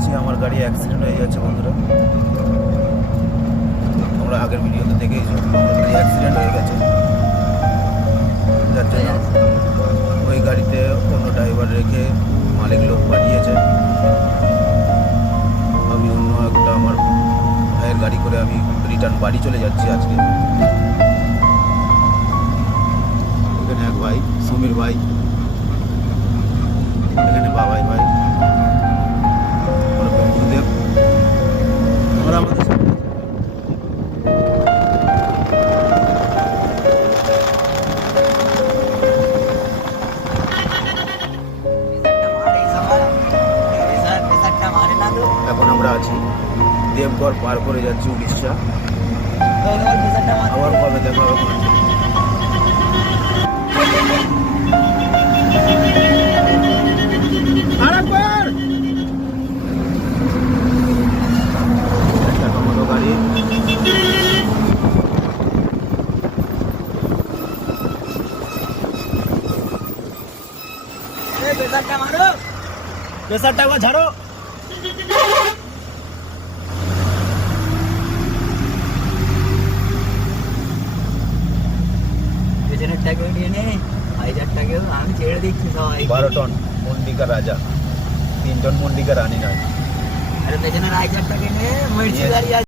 যাচ্ছি, আমার গাড়ি অ্যাক্সিডেন্ট হয়ে যাচ্ছে বন্ধুরা। আমরা আগের ভিডিওতে দেখেছি আমার গাড়ি অ্যাক্সিডেন্ট হয়ে গেছে, যার জন্য ওই গাড়িতে অন্য ড্রাইভার রেখে মালিক লোক পাঠিয়েছে। আমি অন্য একটা আমার ভাইয়ের গাড়ি করে আমি রিটার্ন বাড়ি চলে যাচ্ছি আজকে। এখানে এক ভাই, সমীর ভাই, এখানে বাবাই ভাই, গুরুদেব, আমরা আমাদের সাথে এখন আমরা আছি দেবগড় পার করে যাচ্ছি উড়িষ্যা। আবার কবে দেখা হবে গাড়ি। প্রেসারটা ঝাড়ো। আমি ছেড়ে দিচ্ছি সবাই। 12 টন মন্ডিকা রাজা, 3 টন মন্ডিকা রানী নয়। আরে পেছনের আইজারটাকে নিয়ে মরছি গাড়ি।